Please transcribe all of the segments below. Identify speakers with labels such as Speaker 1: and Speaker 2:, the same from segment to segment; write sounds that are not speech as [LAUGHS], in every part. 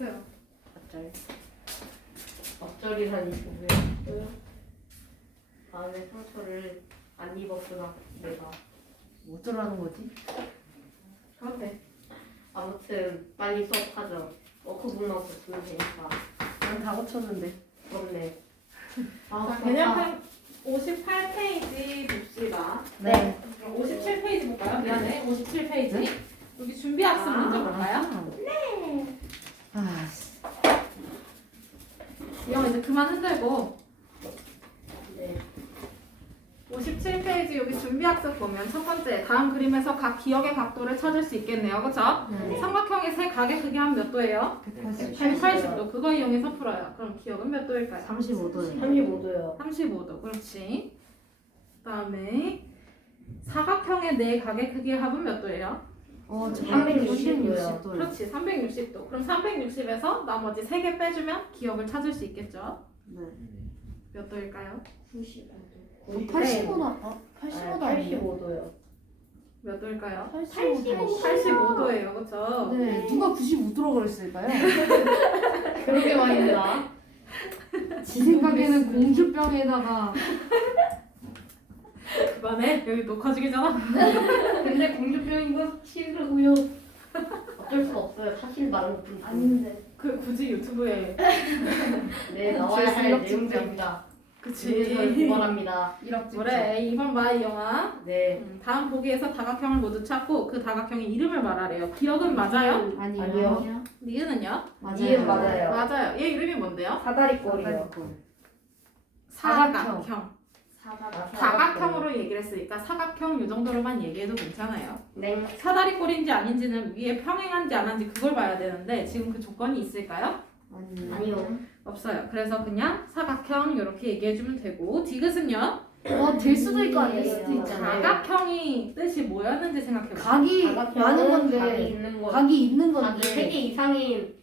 Speaker 1: 없어요.
Speaker 2: 앞절. 앞절이라니 뭐야? 다음에 상처를 안 입었구나 내가.
Speaker 3: 어쩌라는 거지?
Speaker 1: 그런데
Speaker 2: 아무튼 빨리 수업하죠. 워크북 나서 보면 되니까.
Speaker 3: 난 다 고쳤는데.
Speaker 2: 그렇네.
Speaker 1: 자,
Speaker 2: 아,
Speaker 1: 개념편 58페이지 봅시다.
Speaker 3: 네.
Speaker 1: 57페이지 볼까요? 미안해. 57페이지. 여기 준비 학습 문제 볼까요?
Speaker 3: 아, 씨.
Speaker 1: 이형 이제 그만 흔들고
Speaker 2: 네.
Speaker 1: 57페이지 여기 준비 학습 보면 첫 번째 다음 그림에서 각 기역의 각도를 찾을 수 있겠네요. 그렇죠?
Speaker 3: 네.
Speaker 1: 삼각형의 세 각의 크기 한 몇 도예요?
Speaker 3: 180.
Speaker 1: 180도. 그거 이용해서 풀어요. 그럼 기역은 몇 도일까요?
Speaker 3: 35도예요.
Speaker 2: 35도요.
Speaker 1: 35도. 그렇지. 그 다음에 사각형의 네 각의 크기의 합은 몇 도예요?
Speaker 3: 어,
Speaker 2: 저360 도요.
Speaker 3: 360도예요.
Speaker 1: 그렇지. 360도. 그럼 360에서 나머지 세개 빼주면 기역을 찾을 수 있겠죠?
Speaker 3: 네.
Speaker 1: 몇 도일까요?
Speaker 2: 95도.
Speaker 3: 85나, 어? 85도 아니에요?
Speaker 2: 85도요.
Speaker 1: 몇 도일까요?
Speaker 3: 85도.
Speaker 1: 85도예요. 그렇죠?
Speaker 3: 네, 누가 95도라고 그랬을까요?
Speaker 2: 그렇게 말입니다.
Speaker 3: 지 생각에는 공주병에다가
Speaker 1: 그만해. 여기 녹화 중이잖아. [LAUGHS]
Speaker 2: 근데 공주병인 건 싫고요. 어쩔 수 없어요. 사실 많은 것뿐 아닌데.
Speaker 1: 그 굳이 유튜브에 [LAUGHS]
Speaker 2: 네, 나와야 할 내용들입니다.
Speaker 1: 그치.
Speaker 2: 그래서 고발합니다.
Speaker 3: 1억
Speaker 1: 그래. 2번 봐, 이 영화.
Speaker 2: 네.
Speaker 1: 음, 다음 보기에서 다각형을 모두 찾고 그 다각형의 이름을 말하래요. 기억은 맞아요?
Speaker 3: 아니요.
Speaker 2: 아니요.
Speaker 1: 니은은요?
Speaker 3: 맞아요.
Speaker 2: 이은 맞아요.
Speaker 1: 맞아요. 얘 이름이 뭔데요?
Speaker 2: 사다리꼴이요.
Speaker 3: 사각형.
Speaker 1: 사각형.
Speaker 2: 사각.
Speaker 1: 사각형으로 얘기를 했으니까 사각형 이 정도로만 얘기해도 괜찮아요.
Speaker 2: 네.
Speaker 1: 사다리 꼴인지 아닌지는 위에 평행한지 안 한지 그걸 봐야 되는데 지금 그 조건이 있을까요?
Speaker 3: 아니요.
Speaker 2: 아니요.
Speaker 1: 없어요. 그래서 그냥 사각형 이렇게 얘기해주면 되고 디귿은요?
Speaker 3: 어, 될 수도 있고 아닐 수도 있잖아요.
Speaker 1: 사각형이 뜻이 뭐였는지 생각해보세요.
Speaker 3: 각이
Speaker 2: 사각형은
Speaker 3: 많은
Speaker 2: 각이
Speaker 3: 건데
Speaker 2: 있는 거.
Speaker 3: 각이 있는
Speaker 2: 각이
Speaker 3: 건데
Speaker 2: 3개 이상인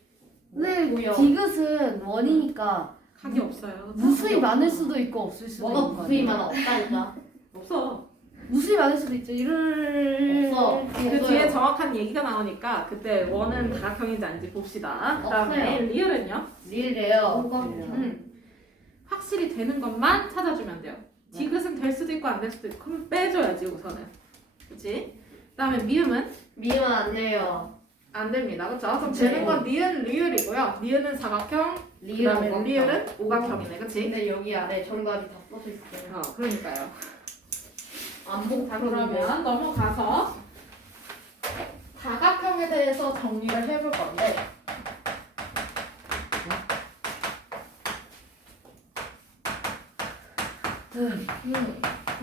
Speaker 3: 네,
Speaker 2: 뭐요?
Speaker 3: 디귿은 원이니까
Speaker 1: 각이 없어요.
Speaker 3: 무수히 많을 수도 있고 없을 수도
Speaker 2: 뭐가
Speaker 3: 거
Speaker 2: 무수히? 많아 없다니까.
Speaker 1: 없어.
Speaker 3: 무수히 많을 수도 있죠. 이를
Speaker 2: 없어.
Speaker 1: 그
Speaker 2: 없어요.
Speaker 1: 뒤에 정확한 얘기가 나오니까 그때 원은 다각형인지 아닌지 봅시다. 그다음에
Speaker 2: 없어요.
Speaker 1: 리을은요?
Speaker 2: 리래요.
Speaker 1: 음, 확실히 되는 것만 찾아주면 돼요.
Speaker 2: 네.
Speaker 1: 디귿은 될 수도 있고 안 될 수도 있고 그럼 빼줘야지 우선은. 그렇지? 그다음에 미음은
Speaker 2: 미면 안 돼요.
Speaker 1: 안 됩니다. 그렇죠? 그럼
Speaker 3: 그쵸.
Speaker 1: 되는 건 니은, 리을이고요. 니은은 사각형,
Speaker 2: 리을
Speaker 1: 그다음에
Speaker 2: 오각형.
Speaker 1: 리을은 오각형이네. 그렇지?
Speaker 2: 근데 여기 아래 정답이 다 써져 있어요.
Speaker 1: 어, 그러니까요.
Speaker 2: 안 보고
Speaker 1: 자 그러면 넘어가서 다각형에 대해서 정리를 해볼 건데 음,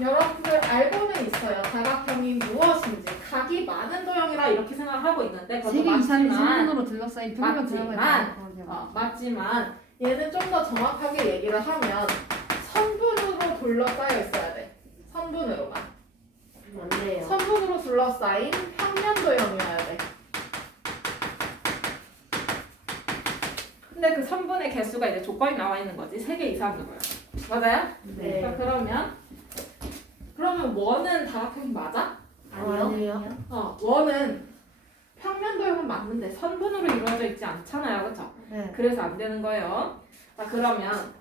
Speaker 1: 여러분들 알고는 있어요. 다각형이 무엇인지 각이 많은 도형이라 이렇게 생각하고 있는데 그것도
Speaker 3: 세개 이상의
Speaker 1: 맞지만
Speaker 3: 신분으로 둘러싸인
Speaker 1: 맞지만,
Speaker 3: 어,
Speaker 1: 맞지만 얘는 좀 더 정확하게 얘기를 하면 선분으로 둘러싸여 있어야 돼. 선분으로만.
Speaker 2: 안 돼요.
Speaker 1: 선분으로 둘러싸인 평면 도형이어야 돼. 근데 그 선분의 개수가 이제 조건이 나와 있는 거지. 3개 이상이고요. 맞아요?
Speaker 2: 네.
Speaker 1: 자, 그러면 그러면 원은 다각형 맞아?
Speaker 2: 아니요.
Speaker 1: 어, 원은 평면도형은 맞는데 선분으로 이루어져 있지 않잖아요. 그렇죠?
Speaker 3: 네.
Speaker 1: 그래서 안 되는 거예요. 자, 그러면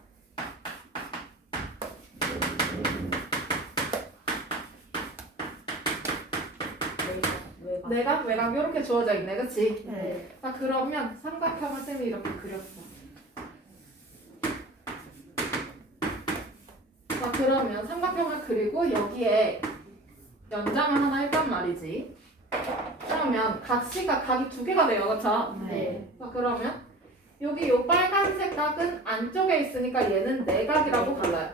Speaker 2: 외곽.
Speaker 1: 내각, 외곽 이렇게 주어져 있네. 그치?
Speaker 2: 네.
Speaker 1: 자, 그러면 삼각형을 쌤이 이렇게 그렸어. 자, 그러면 삼각형을 그리고 여기에 연장을 하나 했단 말이지. 그러면 각시가 각이 두 개가 돼요. 그쵸?
Speaker 2: 네.
Speaker 1: 자, 그러면 여기 요 빨간색 각은 안쪽에 있으니까 얘는 내각이라고 불러요.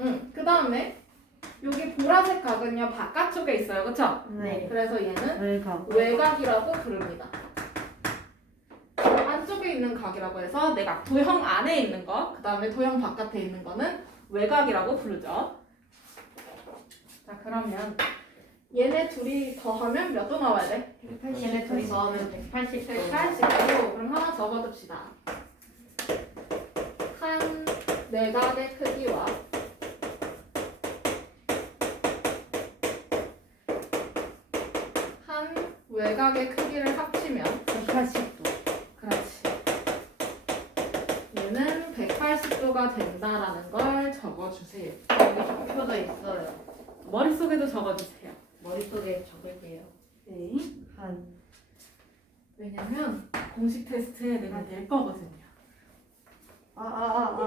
Speaker 1: 응. 그 다음에 여기 보라색 각은요 바깥쪽에 있어요. 그쵸?
Speaker 3: 네.
Speaker 1: 그래서 얘는
Speaker 3: 외곽.
Speaker 1: 외곽이라고 부릅니다. 안쪽에 있는 각이라고 해서 내각 도형 안에 있는 거, 그 다음에 도형 바깥에 있는 거는 외곽이라고 부르죠. 자 그러면 얘네 둘이 더하면 몇 도 나와야 돼?
Speaker 2: 얘네 둘이 더하면 180.
Speaker 1: 180도. 그럼 하나 적어둡시다. 한 네 내각의 크기와 한 네 외곽의 크기를 합치면 180도. 그렇지. 얘는 180도가 된다라는 걸 적어주세요.
Speaker 2: 여기 좌표도 있어요.
Speaker 1: 머릿속에도 적어주세요.
Speaker 2: 머릿속에 적을게요.
Speaker 1: 네.
Speaker 3: 한
Speaker 1: 왜냐면 공식 테스트에 내가 낼 거거든요.
Speaker 3: 아, 아, 아,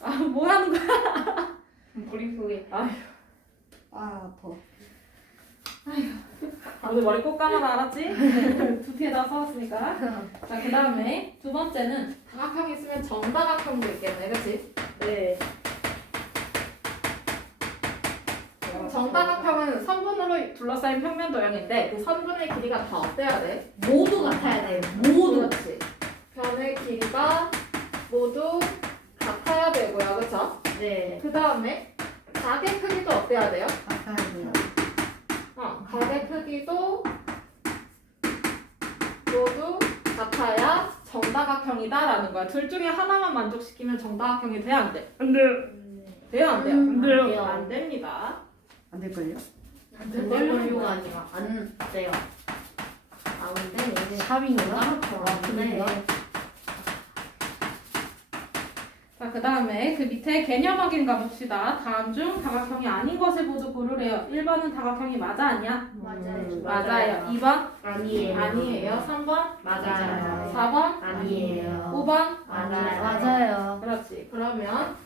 Speaker 3: 아.
Speaker 1: 아, [LAUGHS] 뭐 하는 거야?
Speaker 2: 머릿속에
Speaker 3: 아, 아파.
Speaker 1: 오늘 머리 꼭 감아라, 알았지? 두피에다 써왔으니까. 자, 그 다음에 두 번째는 다각형 있으면 정다각형도 있겠네, 그치?
Speaker 2: 네.
Speaker 1: 그럼 정다각형은 선분으로 둘러싸인 평면 도형인데 그 선분의 길이가 다 어때야 돼?
Speaker 2: 모두 같아야 돼요. 모두.
Speaker 1: 그렇지. 변의 길이가 모두 같아야 되고요, 그쵸?
Speaker 2: 네.
Speaker 1: 그 다음에 각의 크기도 어때야 돼요?
Speaker 3: 아파야 돼요.
Speaker 1: 어, 각의 크기도 모두 같아야 정다각형이다라는 거야. 둘 중에 하나만 만족시키면 정다각형이 돼야 안 돼?
Speaker 3: 안 돼요.
Speaker 1: 돼요, 안 돼요?
Speaker 3: 안 돼요.
Speaker 1: 안 됩니다.
Speaker 3: 안 될걸요?
Speaker 2: 안안 걸려가 아니라 안 돼요. 아 근데 얘는
Speaker 3: 샵인가?
Speaker 2: 아,
Speaker 3: 그런가?
Speaker 1: 자, 그 다음에 그 밑에 개념 확인 가봅시다. 다음 중 다각형이 아닌 것을 모두 고르래요. 1번은 다각형이 맞아, 아니야?
Speaker 2: 맞아요.
Speaker 1: 맞아요. 2번?
Speaker 2: 아니에요.
Speaker 1: 아니에요. 3번?
Speaker 2: 맞아요.
Speaker 1: 4번?
Speaker 2: 아니에요.
Speaker 1: 5번?
Speaker 2: 맞아요.
Speaker 3: 맞아요.
Speaker 1: 그렇지. 그러면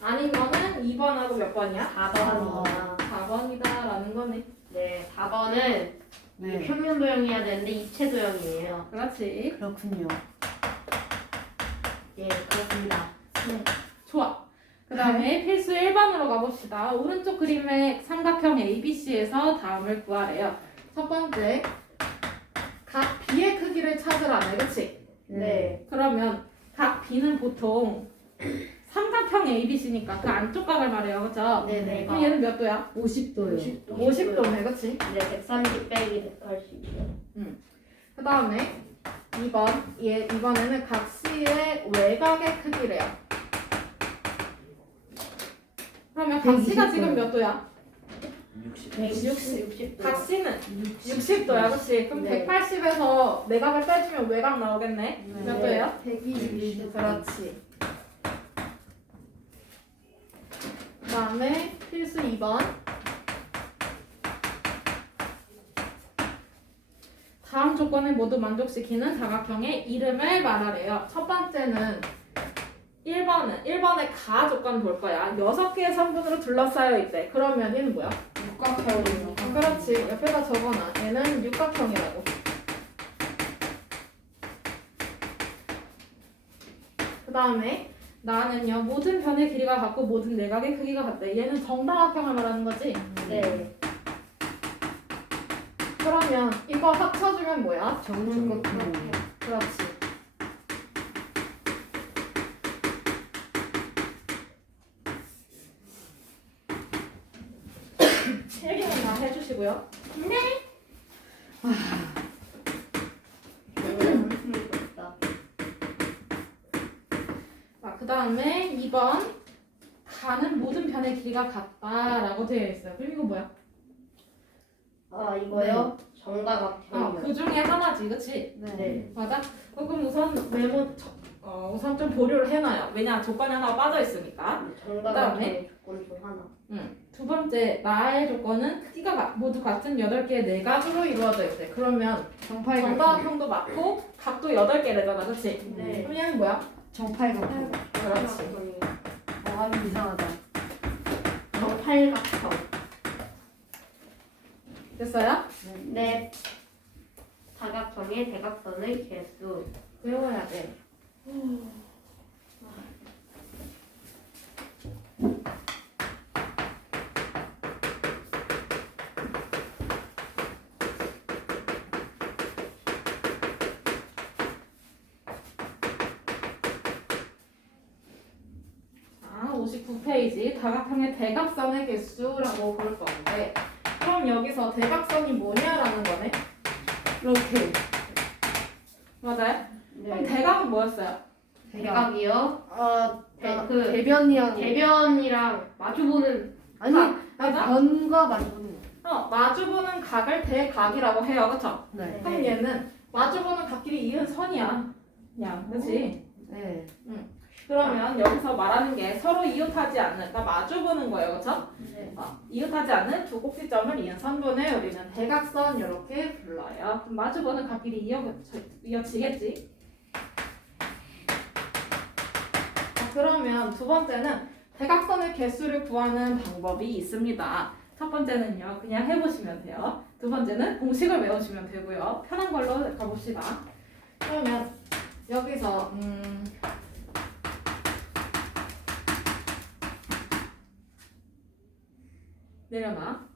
Speaker 1: 아닌 거는 2번하고 몇 번이야?
Speaker 2: 4번입니다.
Speaker 1: 4번이다라는 거네.
Speaker 2: 네, 4번은
Speaker 3: 네.
Speaker 2: 평면 도형이어야 되는데 입체 도형이에요.
Speaker 1: 그렇지.
Speaker 3: 그렇군요.
Speaker 2: 예, 그렇습니다.
Speaker 1: 좋아. 그 다음에 [LAUGHS] 필수 1번으로 가봅시다. 오른쪽 그림의 삼각형 ABC에서 다음을 구하래요. 첫 번째, 각 B의 크기를 찾으라네. 그치?
Speaker 2: 네.
Speaker 1: 그러면 각 B는 보통 삼각형 ABC니까 그 안쪽 각을 말해요. 그쵸?
Speaker 2: 네, 네.
Speaker 1: 그럼 얘는 몇 도야?
Speaker 3: 50도요.
Speaker 1: 50도네. 그치?
Speaker 2: 네, 130 빼기 180이요.
Speaker 1: 그 다음에 2번, 얘, 이번에는 각 C의 외곽의 크기래요. 그러면 각 C가
Speaker 3: 120
Speaker 1: 지금 몇 도야?
Speaker 2: 160. 60.
Speaker 1: 각 C는 60도야, 그치? 그럼
Speaker 2: 네.
Speaker 1: 180에서 내각을 빼주면 외곽 나오겠네?
Speaker 3: 네.
Speaker 1: 몇 도예요?
Speaker 3: 120.
Speaker 1: 그렇지. 그 다음에 필수 2번. 다음 조건을 모두 만족시키는 다각형의 이름을 말하래요. 첫 번째는 1번은 1번의 가 조건 볼 거야. 6개의 선분으로 둘러싸여 있대. 그러면 얘는 뭐야?
Speaker 2: 육각형이요.
Speaker 1: 그렇지. 옆에다 적어놔. 얘는 육각형이라고. 그 다음에 나는요 모든 변의 길이가 같고 모든 내각의 크기가 같대. 얘는 정다각형을 말하는 거지.
Speaker 2: 네.
Speaker 1: 그러면 이거 합쳐주면 뭐야?
Speaker 3: 정육각형.
Speaker 1: 그렇지. [COUGHS] 세 개는 다 해주시고요. 자, 그 다음에 2번 가는 모든 변의 길이가 같다라고 되어 있어요. 그럼 이거 뭐야?
Speaker 2: 아, 이거요?
Speaker 1: 어,
Speaker 2: 정다각형이요.
Speaker 1: 그 중에 하나지, 그치?
Speaker 3: 네.
Speaker 2: 네.
Speaker 1: 맞아? 어, 그럼 우선 메모, 저- 어, 우선 좀 보류를 해놔요. 왜냐, 조건이 하나가 빠져 있으니까.
Speaker 2: 정다각형 조건 중 하나.
Speaker 1: 두 번째, 나의 조건은 크기가 가- 모두 같은 8개의 내각으로 이루어져 있대. 그러면
Speaker 3: 정팔각형.
Speaker 1: 정다각형도 맞고 각도 8개래잖아, 그치?
Speaker 2: 네.
Speaker 1: 그럼 얘는 뭐야?
Speaker 3: 정팔각형.
Speaker 1: 그렇지.
Speaker 3: 어, 아주 이상하다.
Speaker 2: 정팔각형.
Speaker 1: 됐어요?
Speaker 2: 네. 사각형의 대각선의 개수.
Speaker 1: 외워야 돼. 자, 59페이지 다각형의 대각선의 개수라고 볼 건데 그럼 여기서 대각선이 뭐냐라는 거네.
Speaker 3: 이렇게.
Speaker 1: 맞아요? 그럼
Speaker 2: 네.
Speaker 1: 대각은 뭐였어요?
Speaker 3: 대각.
Speaker 2: 대각이요?
Speaker 3: 아,
Speaker 2: 대-
Speaker 3: 아,
Speaker 2: 그
Speaker 3: 대변이랑.
Speaker 2: 대변이랑 마주보는
Speaker 3: 아니,
Speaker 1: 맞아?
Speaker 3: 변과 맞거든요.
Speaker 1: 어, 마주보는 각을 대각이라고 해요. 그쵸?
Speaker 3: 네.
Speaker 1: 그럼 얘는 마주보는 각끼리 이은 선이야. 그냥, 그치?
Speaker 3: 네.
Speaker 1: 그러면 여기서 말하는 게 서로 이웃하지 않는, 그러니까 마주보는 거예요, 그렇죠?
Speaker 2: 네.
Speaker 1: 어, 이웃하지 않는 두 꼭지점을 이은 선분을 우리는 대각선 이렇게 불러요. 그럼 마주보는 갓길이 이어, 이어지겠지? 자, 그러면 두 번째는 대각선의 개수를 구하는 방법이 있습니다. 첫 번째는요, 그냥 해보시면 돼요. 두 번째는 공식을 외우시면 되고요. 편한 걸로 가봅시다. 그러면 여기서 음, 내려놔.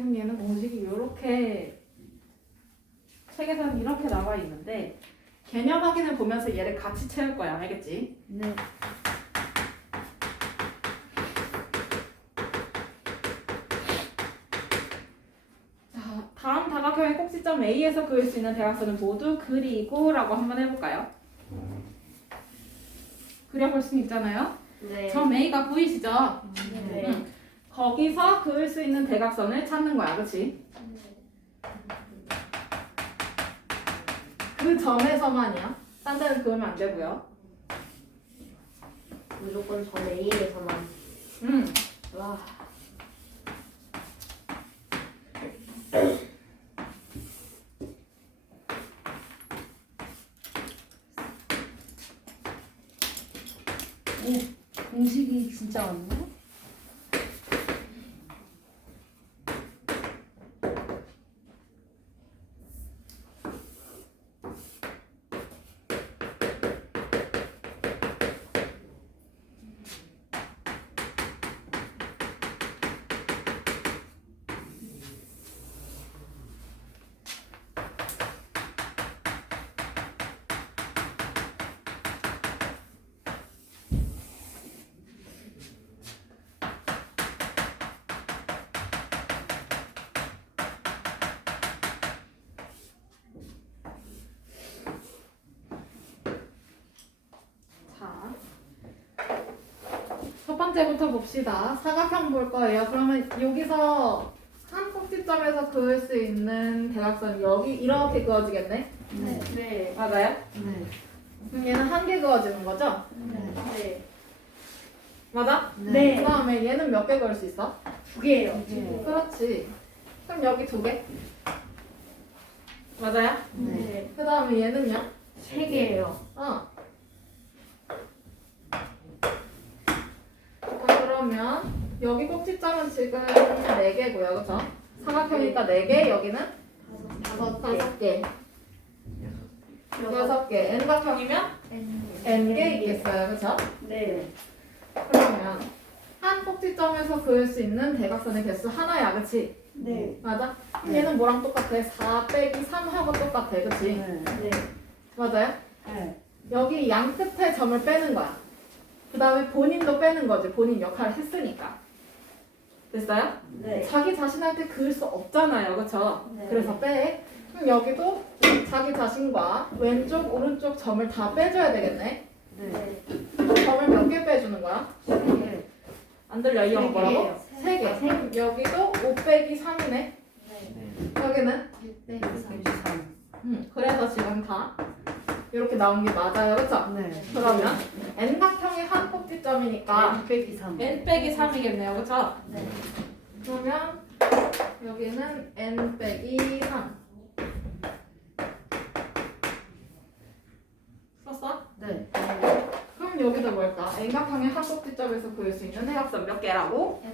Speaker 1: 지금 얘는 공식이 이렇게 책에서는 이렇게 나와 있는데 개념 확인을 보면서 얘를 같이 채울 거야 알겠지?
Speaker 3: 네.
Speaker 1: 자 다음 다각형의 꼭지점 A에서 그을 수 있는 대각선을 모두 그리고라고 한번 해볼까요? 그려볼 수 있잖아요.
Speaker 2: 네.
Speaker 1: 점 A가 보이시죠? 거기서 그을 수 있는 대각선을 찾는 거야, 그렇지? 그 점에서만이야. 딴 데는 그으면 안 되고요.
Speaker 2: 무조건 전 A에서만.
Speaker 1: 음.
Speaker 2: 와.
Speaker 3: 공식이 진짜 많네.
Speaker 1: 자. 첫 번째부터 봅시다. 사각형 볼 거예요. 그러면 여기서 한 꼭지점에서 그을 수 있는 대각선 여기 이렇게 그어지겠네?
Speaker 3: 네.
Speaker 2: 네.
Speaker 1: 맞아요?
Speaker 3: 네.
Speaker 1: 그럼 얘는 한 개 그어지는 거죠?
Speaker 2: 네.
Speaker 1: 맞아?
Speaker 2: 네.
Speaker 1: 그 다음에 얘는 몇 개 그을 수 있어?
Speaker 2: 두 개예요.
Speaker 3: 네.
Speaker 1: 그렇지. 그럼 여기 두 개? 맞아요?
Speaker 3: 네.
Speaker 1: 그 다음에 얘는요?
Speaker 2: 세 개예요.
Speaker 1: 어. 자, 그러면 여기 꼭지점은 지금 4개고요. 그쵸? 사각형이니까 4개, 여기는
Speaker 2: 다섯 개.
Speaker 1: 5개. 6개. N각형이면 N개 있겠어요. 그쵸?
Speaker 2: 네.
Speaker 1: 그러면 한 꼭지점에서 그을 수 있는 대각선의 개수 하나야. 그치?
Speaker 2: 네.
Speaker 1: 맞아? 얘는 뭐랑 똑같아? 4 빼기 3하고 똑같아. 그치?
Speaker 3: 네.
Speaker 2: 네.
Speaker 1: 맞아요?
Speaker 3: 네.
Speaker 1: 여기 양 끝에 점을 빼는 거야. 그 다음에 본인도 빼는 거지. 본인 역할을 했으니까. 됐어요?
Speaker 2: 네.
Speaker 1: 자기 자신한테 그을 수 없잖아요. 그쵸?
Speaker 2: 네.
Speaker 1: 그래서 빼. 그럼 여기도 자기 자신과 왼쪽, 오른쪽 점을 다 빼줘야 되겠네.
Speaker 3: 네.
Speaker 2: 네.
Speaker 1: 점을 몇 개 빼주는 거야?
Speaker 3: 네.
Speaker 1: 안 들려? 이 영어
Speaker 2: 세
Speaker 1: 뭐라고? 세 개. 그럼 여기도 5 빼기 3이네.
Speaker 2: 네.
Speaker 1: 여기는?
Speaker 3: 133.
Speaker 1: 음, 그래서 지금 다 이렇게 나온 게 맞아요. 그쵸?
Speaker 3: 네.
Speaker 1: 그러면 N각형의 한 꼭지점이니까
Speaker 3: 1 빼기 3.
Speaker 1: n 빼기 3이겠네요. 그쵸?
Speaker 2: 네.
Speaker 1: 그러면 여기는 n 빼기 3. 썼어?
Speaker 3: 네.
Speaker 1: 그럼 여기도 뭘까? N각형의 한 꼭지점에서 그릴 수 있는 대각선 몇 개라고? 아.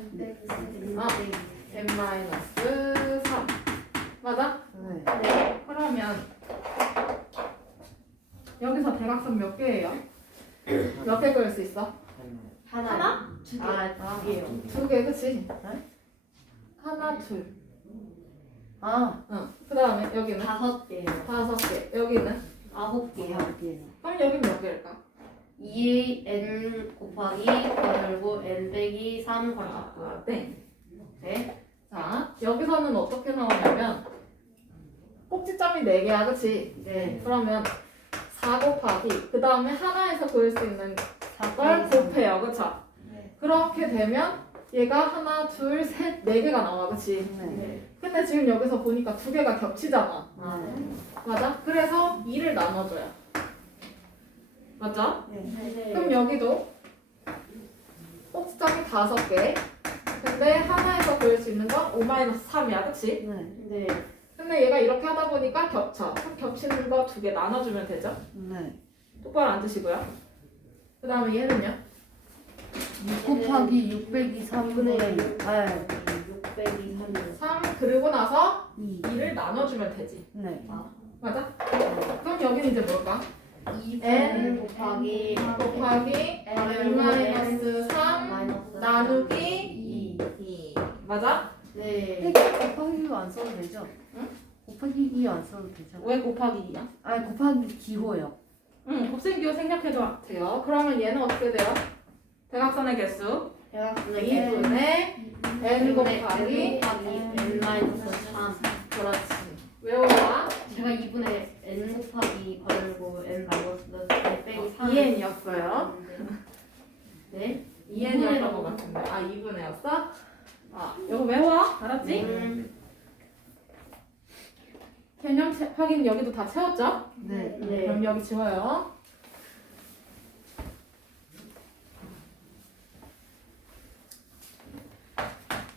Speaker 1: n-3. 맞아?
Speaker 3: 네.
Speaker 2: 네.
Speaker 1: 그러면 대각선 몇 개예요? 몇 개 그릴 수 있어?
Speaker 2: 하나.
Speaker 1: 하나?
Speaker 2: 두 개.
Speaker 3: 아,
Speaker 2: 두 개요.
Speaker 1: 두 개, 그치?
Speaker 3: 네?
Speaker 1: 하나, 둘.
Speaker 3: 아,
Speaker 1: 응. 그 다음에 여기는
Speaker 2: 다섯 개요.
Speaker 1: 다섯 개. 여기는?
Speaker 2: 아홉 개요.
Speaker 1: 그럼 여기 몇 개일까?
Speaker 2: 2n 곱하기 거들고 n 빼기 3 걸쳤고요.
Speaker 1: 아, 네.
Speaker 2: 네.
Speaker 1: 자, 여기서는 어떻게 나오냐면 꼭지점이 4개야, 그치?
Speaker 2: 네.
Speaker 1: 그러면 4 곱하기 그 다음에 하나에서 그을 수 있는
Speaker 3: 걸4
Speaker 1: 곱해요, 그쵸?
Speaker 2: 네.
Speaker 1: 그렇게 되면 얘가 하나, 둘, 셋, 네 개가 나와, 그치?
Speaker 3: 네.
Speaker 2: 네.
Speaker 1: 근데 지금 여기서 보니까 두 개가 겹치잖아.
Speaker 2: 아, 네.
Speaker 1: 맞아? 그래서 2를 나눠줘요. 맞죠?
Speaker 2: 네.
Speaker 1: 그럼 여기도 꼭지점이 5개. 근데 하나에서 그을 수 있는 건 5-3이야, 그치?
Speaker 3: 네.
Speaker 2: 네.
Speaker 1: 근데 얘가 이렇게 하다 보니까 겹쳐. 겹치는 거 두 개 나눠주면 되죠?
Speaker 3: 네.
Speaker 1: 똑바로 앉으시고요. 그 다음에 얘는요?
Speaker 3: 6 곱하기 6 빼기 3분의 8
Speaker 2: 6 빼기 3이요.
Speaker 1: 3 그리고 나서
Speaker 3: 2
Speaker 1: 2를 나눠주면 되지.
Speaker 3: 네.
Speaker 1: 맞아? 그럼 여기는 이제 뭘까?
Speaker 2: 2n
Speaker 1: n
Speaker 2: 곱하기
Speaker 1: 곱하기 n 마이너스 3
Speaker 2: 마이너스
Speaker 1: 나누기
Speaker 2: 2.
Speaker 1: 2. 맞아?
Speaker 2: 네.
Speaker 3: 곱하기 2안 써도 되죠?
Speaker 1: 응?
Speaker 3: 곱하기 2 안 써도 되죠?
Speaker 1: 왜 곱하기 2야?
Speaker 3: 아니 곱하기 기호요.
Speaker 1: 응, 곱셈기호 생략해도 돼요. 그러면 얘는 어떻게 돼요? 대각선의 개수
Speaker 2: 대각선의
Speaker 1: 2분의 n 곱하기
Speaker 2: n 마이너스 3.
Speaker 1: 그렇지. 외워라.
Speaker 2: 제가 2분의 n 곱하기 거들고 n 마이너스 n 빼기 3.
Speaker 1: 2n이었어요.
Speaker 2: 네.
Speaker 1: 2n이었던 것 같은데. 아, 2분의였어? 아, 이거 외워. 알았지?
Speaker 2: 음,
Speaker 1: 개념 체- 확인 여기도 다 채웠죠?
Speaker 3: 네.
Speaker 2: 네.
Speaker 1: 그럼 여기 지워요.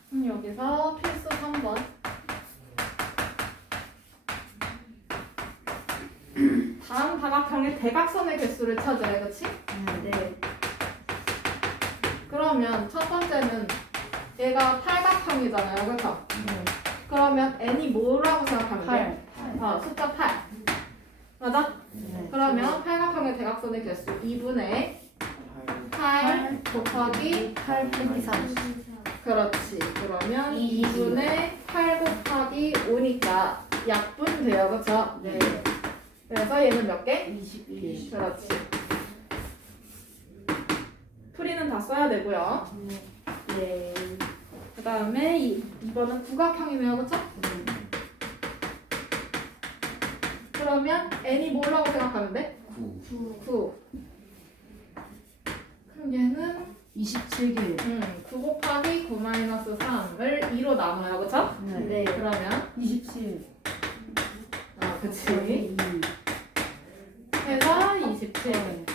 Speaker 1: 그럼 여기서 필수 3번. 다음 다각형의 대각선의 개수를 찾아야 그치?
Speaker 2: 네.
Speaker 1: 그러면 첫 번째는 얘가 팔각형이잖아요. 그렇죠? 그러면 n이 뭐라고 생각하면 돼?
Speaker 3: 8
Speaker 1: 어, 숫자 8. 맞아?
Speaker 3: 네.
Speaker 1: 그러면 팔각형의 대각선의 개수 2분의 8 곱하기
Speaker 3: 8 빼기 3
Speaker 1: 그렇지. 그러면
Speaker 2: 이.
Speaker 1: 2분의 8 곱하기 5니까 약분 돼요. 그쵸?
Speaker 2: 네.
Speaker 1: 그래서 얘는 몇 개?
Speaker 3: 21
Speaker 1: 그렇지. 풀이는 다 써야 되고요.
Speaker 2: 네.
Speaker 1: 그 다음에 2. 이번은 구각형이네요. 그쵸? 그러면 n이 뭐라고 생각하면 돼? 9. 그럼 얘는
Speaker 3: 27개
Speaker 1: 음, 9 곱하기 9 마이너스 3을 2로 나눠요. 그쵸?
Speaker 3: 네.
Speaker 2: 네.
Speaker 1: 그러면
Speaker 3: 27
Speaker 1: 아, 그치.
Speaker 3: 2
Speaker 1: 해서 27.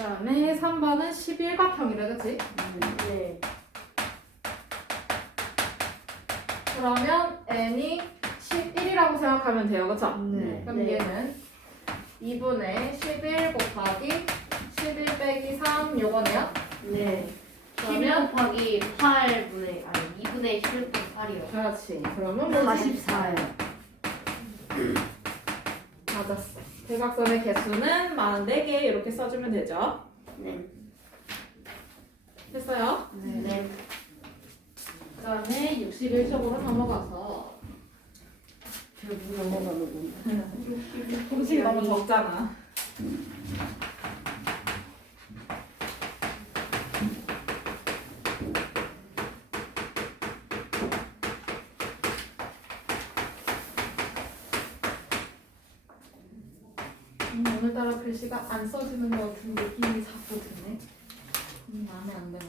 Speaker 1: 다음에 3번은 11각형이래. 그치?
Speaker 2: 네.
Speaker 1: 그러면 n이 11이라고 생각하면 돼요. 그쵸?
Speaker 3: 네.
Speaker 1: 그럼
Speaker 2: 네.
Speaker 1: 얘는 2분의 11 곱하기 11 빼기 3 요거네요.
Speaker 2: 네. 11
Speaker 1: 그러면
Speaker 2: 곱하기 8분의 아니 2분의 11 곱하기 8이요.
Speaker 1: 그렇지. 그러면 뭐지?
Speaker 3: 44예요
Speaker 1: 맞았어. 대각선의 개수는 44개 이렇게 써주면 되죠.
Speaker 2: 네.
Speaker 1: 됐어요?
Speaker 3: 네.
Speaker 2: 네.
Speaker 1: 그 다음에 61쪽으로 넘어가서
Speaker 3: 결국 넘어가는 건데
Speaker 1: 공식이 너무 적잖아. 음, 오늘따라 글씨가 안 써지는 것 같은 느낌이 자꾸 드네. 음, 마음에 안 들어.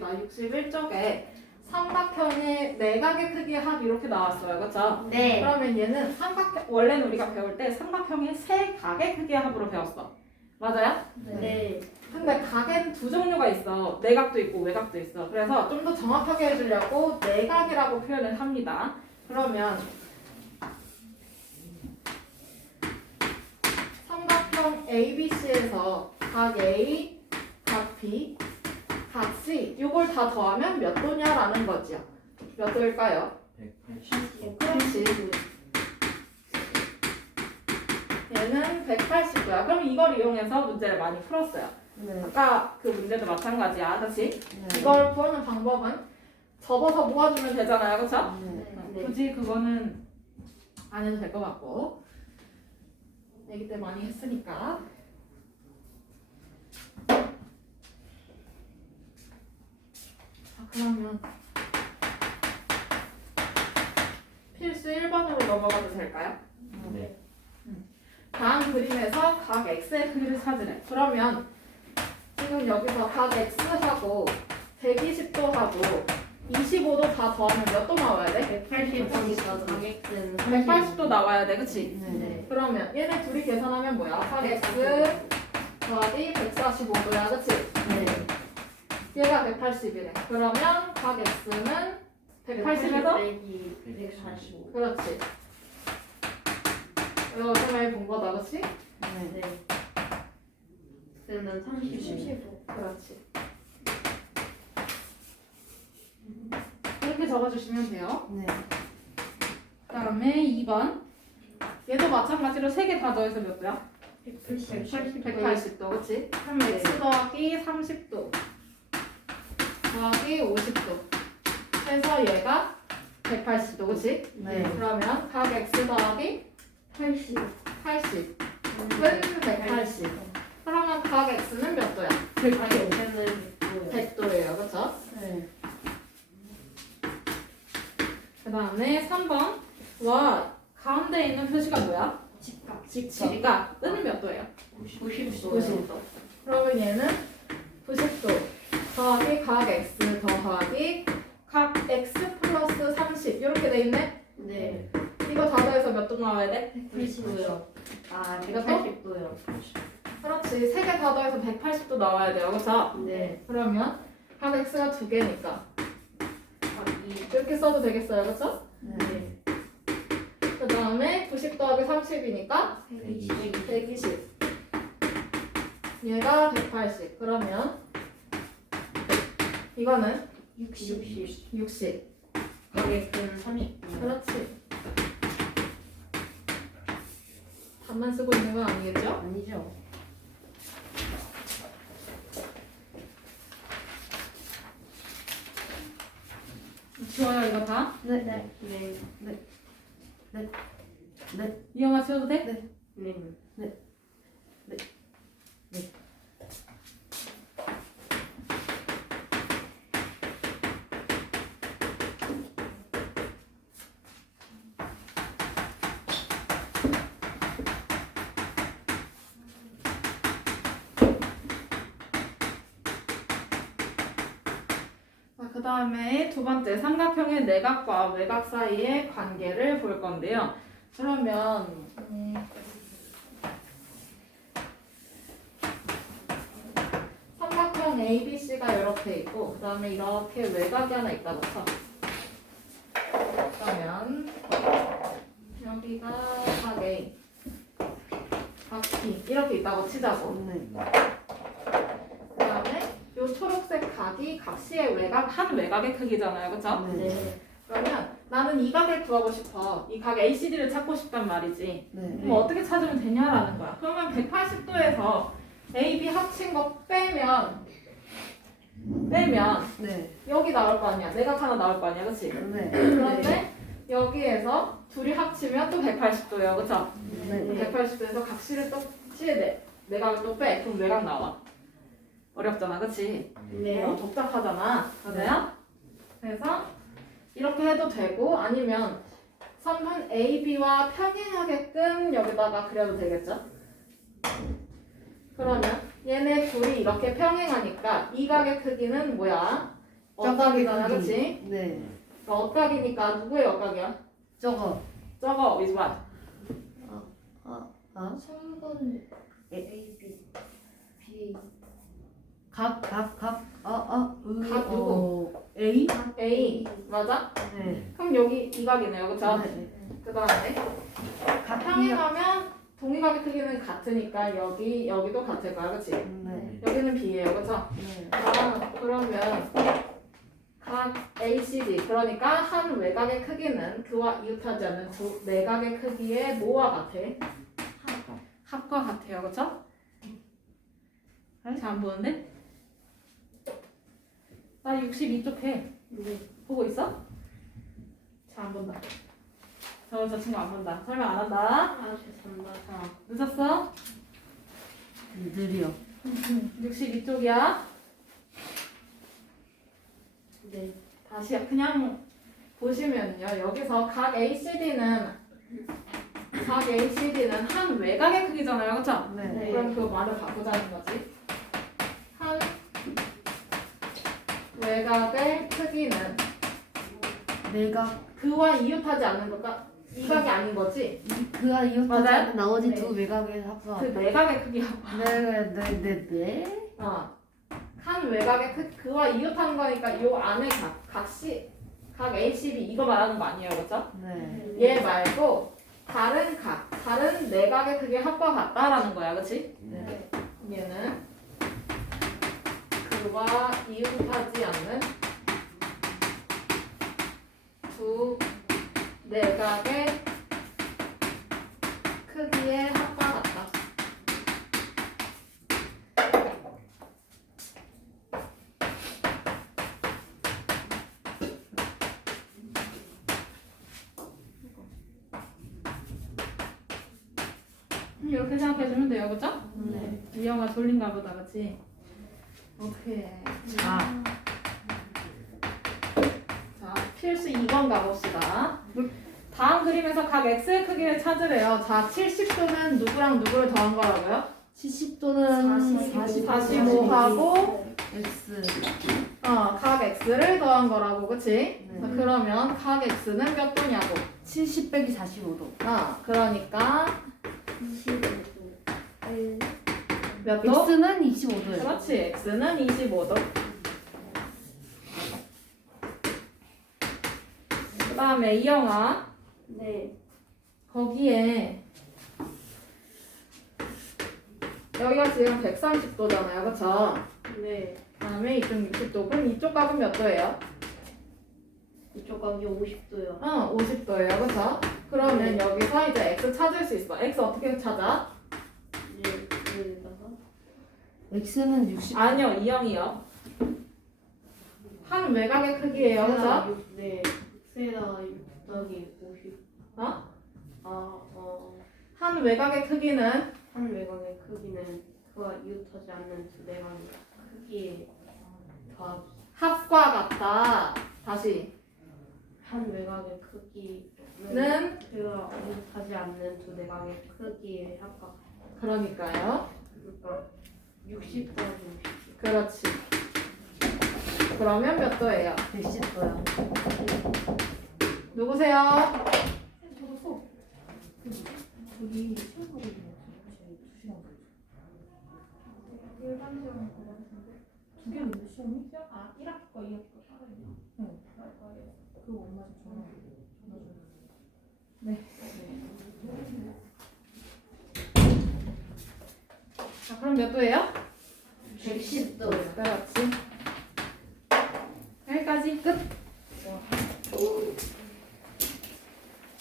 Speaker 1: 자, 봅시다. 61쪽에 삼각형의 내각의 크기의 합 이렇게 나왔어요. 그렇죠?
Speaker 2: 네.
Speaker 1: 그러면 얘는 삼각형 원래는 우리가 배울 때 삼각형의 세 각의 크기의 합으로 배웠어. 맞아요?
Speaker 2: 네.
Speaker 1: 근데 각엔 두 종류가 있어. 내각도 있고 외각도 있어. 그래서 좀 더 정확하게 해주려고 내각이라고 표현을 합니다. 그러면 삼각형 ABC에서 각 A, 각 B 각 C 요걸 다 더하면 몇 도냐라는 거지요. 몇 도일까요?
Speaker 4: 180
Speaker 1: 그렇지. 얘는 180도야. 그럼 이걸 이용해서 문제를 많이 풀었어요.
Speaker 3: 네.
Speaker 1: 아까 그 문제도 마찬가지야. 그렇지?
Speaker 3: 네.
Speaker 1: 이걸 구하는 방법은 접어서 모아주면 되잖아요. 그렇죠?
Speaker 3: 네.
Speaker 2: 네.
Speaker 1: 굳이 그거는 안 해도 될 것 같고 얘기 때 많이 했으니까 그러면 필수 1번으로 넘어가도 될까요?
Speaker 4: 네
Speaker 1: 다음 그림에서 각 x의 크기를 찾으래 그러면 지금 여기서 각 x하고 120도 하고 25도 다 더하면 몇 도 나와야 돼?
Speaker 2: 180도니까 가격은
Speaker 1: 180도 나와야 돼 그치?
Speaker 3: 네.
Speaker 1: 그러면 얘네 둘이 계산하면 뭐야? 4x 더하기 145도야, 그치?
Speaker 3: 네.
Speaker 1: 얘가 180이래. 그러면 각 x는 180에서?
Speaker 2: 빼기 145.
Speaker 1: 그렇지. 이거 전에 본 거다, 그치?
Speaker 3: 네.
Speaker 2: 네. X는 35.
Speaker 1: 그렇지. 이렇게 적어주시면 돼요.
Speaker 3: 네.
Speaker 1: 그 다음에 2번. 얘도 마찬가지로 3개 다 더해서 몇 도야?
Speaker 2: 180.
Speaker 1: 180도, 그치? 그럼
Speaker 2: 네.
Speaker 1: x 더하기 30도 더하기 50도 해서 얘가 180도, 그치?
Speaker 3: 네.
Speaker 1: 그러면 각 x 더하기
Speaker 2: 80.
Speaker 1: 80 은 180 그러면 각 x는 몇 도야?
Speaker 2: 180. X는 100도요.
Speaker 1: 100도예요, 그쵸?
Speaker 3: 네.
Speaker 1: 그 다음에 3번 와 가운데 있는 표시가 뭐야?
Speaker 2: 직각.
Speaker 1: 직지가 은은 몇 도예요?
Speaker 2: 90도.
Speaker 1: 90도 그러면 얘는 90도 더하기 각 x 더하기 각 x 플러스 30 이렇게 돼 있네?
Speaker 2: 네.
Speaker 1: 이거 다 더해서 몇 도 나와야 돼?
Speaker 2: 90도요. 아,
Speaker 1: 이것도?
Speaker 2: 180도요.
Speaker 1: 그렇지 세 개 다 더해서 180도 나와야 돼요 그쵸?
Speaker 2: 네.
Speaker 1: 그러면 각 x가 두 개니까
Speaker 2: 각이.
Speaker 1: 이렇게 써도 되겠어요?
Speaker 3: 네.
Speaker 2: 네.
Speaker 1: 그 다음에 90 더하기 30이니까
Speaker 2: 120.
Speaker 1: 120 얘가 180 그러면 이거는
Speaker 2: 60.
Speaker 1: 60
Speaker 2: 가격은 30도.
Speaker 1: 그렇지 답만 쓰고 있는 건 아니겠죠?
Speaker 3: 아니죠.
Speaker 1: 좋아요 이거 다?
Speaker 3: 네.
Speaker 2: 네. 네.
Speaker 1: 이영아 치워도 돼?
Speaker 2: 네.
Speaker 1: 자, 그 다음에 두 번째 삼각형의 내각과 외곽 사이의 관계를 볼 건데요. 그러면 음, 삼각형 ABC가 이렇게 있고 그 다음에 이렇게 외곽이 하나 있다고 쳐. 그러면 여기가 각 A, 각 B 이렇게 있다고 치자고.
Speaker 3: 네.
Speaker 1: 그 초록색 각이 각 C의 외곽 한 외곽의 크기잖아요, 그렇죠?
Speaker 3: 네.
Speaker 2: 네.
Speaker 1: 그러면 나는 이 각을 구하고 싶어. 이 각 ACD를 찾고 싶단 말이지.
Speaker 3: 네.
Speaker 1: 그럼 어떻게 찾으면 되냐라는 거야. 그러면 180도에서 AB 합친 거 빼면 빼면
Speaker 3: 네.
Speaker 1: 여기 나올 거 아니야. 내각 하나 나올 거 아니야, 그렇지?
Speaker 3: 네.
Speaker 1: 그런데 여기에서 둘이 합치면 또 180도예요, 그렇죠?
Speaker 3: 네.
Speaker 1: 180도에서 각 C를 또 C에 내 내각을 또 빼. 그럼 외곽 나와. 어렵잖아, 그렇지?
Speaker 2: 네.
Speaker 1: 어, 복잡하잖아. 맞아요? 그래서 이렇게 해도 되고 아니면 선분 AB와 평행하게끔 여기다가 그려도 되겠죠? 그러면 얘네 둘이 이렇게 평행하니까 이 각의 크기는 뭐야? 억각이잖아,
Speaker 3: 크기.
Speaker 1: 그치?
Speaker 3: 네.
Speaker 1: 그러니까 억각이니까 누구의 억각이야?
Speaker 3: 저거.
Speaker 1: 저거 is what?
Speaker 3: 아.
Speaker 2: 3번 A, B, B.
Speaker 3: 각, 각, 각. 아, 아. 으,
Speaker 1: 각 누구?
Speaker 3: 어, A?
Speaker 1: A 맞아?
Speaker 3: 네.
Speaker 1: 그럼 여기 이 각이네요, 그쵸?
Speaker 3: 네.
Speaker 1: 그 다음에
Speaker 3: 각
Speaker 1: 평행하면 동의각의 크기는 같으니까 여기 여기도 같을 거야, 그렇지?
Speaker 3: 네.
Speaker 1: 여기는 b예요, 그렇죠?
Speaker 3: 네.
Speaker 1: 아, 그러면 각 ACD 그러니까 한 외곽의 크기는 그와 이웃하지 않는 두 내각의 크기의 뭐와 같아? 합과 같아요, 그렇죠? 잘안 보는데? 나 62쪽 해.
Speaker 2: 네.
Speaker 1: 보고 있어? 잘 안 본다. 저, 저 친구 안 본다. 설명 안 한다.
Speaker 2: 아 죄송합니다.
Speaker 1: 어, 늦었어?
Speaker 3: 느려.
Speaker 1: 62쪽이야.
Speaker 2: 네.
Speaker 1: 다시 그냥 보시면요. 여기서 각 ACD는 각 ACD는 한 외곽의 크기잖아요. 그렇죠?
Speaker 3: 네.
Speaker 2: 네.
Speaker 1: 그럼 그 말을 바꾸자는 거지. 한 외곽의 크기는
Speaker 3: 내가
Speaker 1: 그와 이웃하지 않는 것과 이각이 아닌 거지.
Speaker 3: 그가 이웃하지
Speaker 1: 맞아요?
Speaker 3: 않는 나머지
Speaker 1: 네.
Speaker 3: 두 외곽의 합성.
Speaker 1: 그 내각의 크기야.
Speaker 3: 네네네 네.
Speaker 1: 어. 한 외곽의 크 그와 이웃하는 거니까 요 안에 각 각시 각 ACB 이거 말하는 거 아니에요, 그렇죠?
Speaker 3: 네.
Speaker 1: 얘 말고 다른 각 다른 내각의 크기 합과 같다라는 거야, 그렇지?
Speaker 3: 네.
Speaker 1: 얘는 그와 이웃하지 않는 두 내각의 크기의 합과 같다. 음, 이렇게 생각해주면 돼요, 그죠?
Speaker 3: 네.
Speaker 1: 이 영화 졸린가 보다, 그치? 오케이.
Speaker 3: 아.
Speaker 1: 자, 필수 2번 가봅시다. 다음 그림에서 각 x의 크기를 찾으래요. 자, 70도는 누구랑 누구를 더한 거라고요?
Speaker 3: 70도는
Speaker 2: 45.
Speaker 1: 45 하고,
Speaker 3: X.
Speaker 1: 어, 각 x를 더한 거라고, 그치?
Speaker 3: 네.
Speaker 1: 자, 그러면 각 x는 몇 도냐고?
Speaker 3: 70 빼기 45도.
Speaker 1: 어, 그러니까
Speaker 2: 25도.
Speaker 1: 몇 도?
Speaker 3: X는 25도예요.
Speaker 1: 그렇지, x는 25도. 그 다음에 이 영화.
Speaker 2: 네.
Speaker 1: 거기에 여기가 지금 130도잖아요, 그쵸?
Speaker 2: 네.
Speaker 1: 그다음에 이쪽 60도. 그럼 이쪽 값은 몇 도예요?
Speaker 2: 이쪽 각이 50도요.
Speaker 1: 어, 50도예요, 그쵸? 그러면 여기서 이제 x 찾을 수 있어. x 어떻게 찾아?
Speaker 2: 네. 여기다가
Speaker 3: X는 60.
Speaker 1: 아니요, 이형이요. 한 외곽의 크기예요, 그쵸?
Speaker 2: 네. X에다가 6 더하기 50.
Speaker 1: 어?
Speaker 2: 아, 어.
Speaker 1: 한 외곽의 크기는
Speaker 2: 한 외곽의 크기는 그와 이웃하지 않는 두 내각의 크기의 더하기.
Speaker 1: 합과 같다. 다시.
Speaker 2: 한 외곽의 크기는
Speaker 1: 는
Speaker 2: 그와 이웃하지 않는 두 내각의 크기의 합과.
Speaker 1: 그러니까요.
Speaker 2: 그러니까 60 더하기 60.
Speaker 1: 그렇지. 그러면 몇 도예요?
Speaker 3: 110도요.
Speaker 1: 누구세요? 일반 시험 그거 같은데 두 개인데 시험이? 시험? 아 1학기 거 2학기 그럼 몇 도예요?
Speaker 2: 110도.
Speaker 1: 그렇지. 여기까지 끝.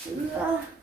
Speaker 1: 으아.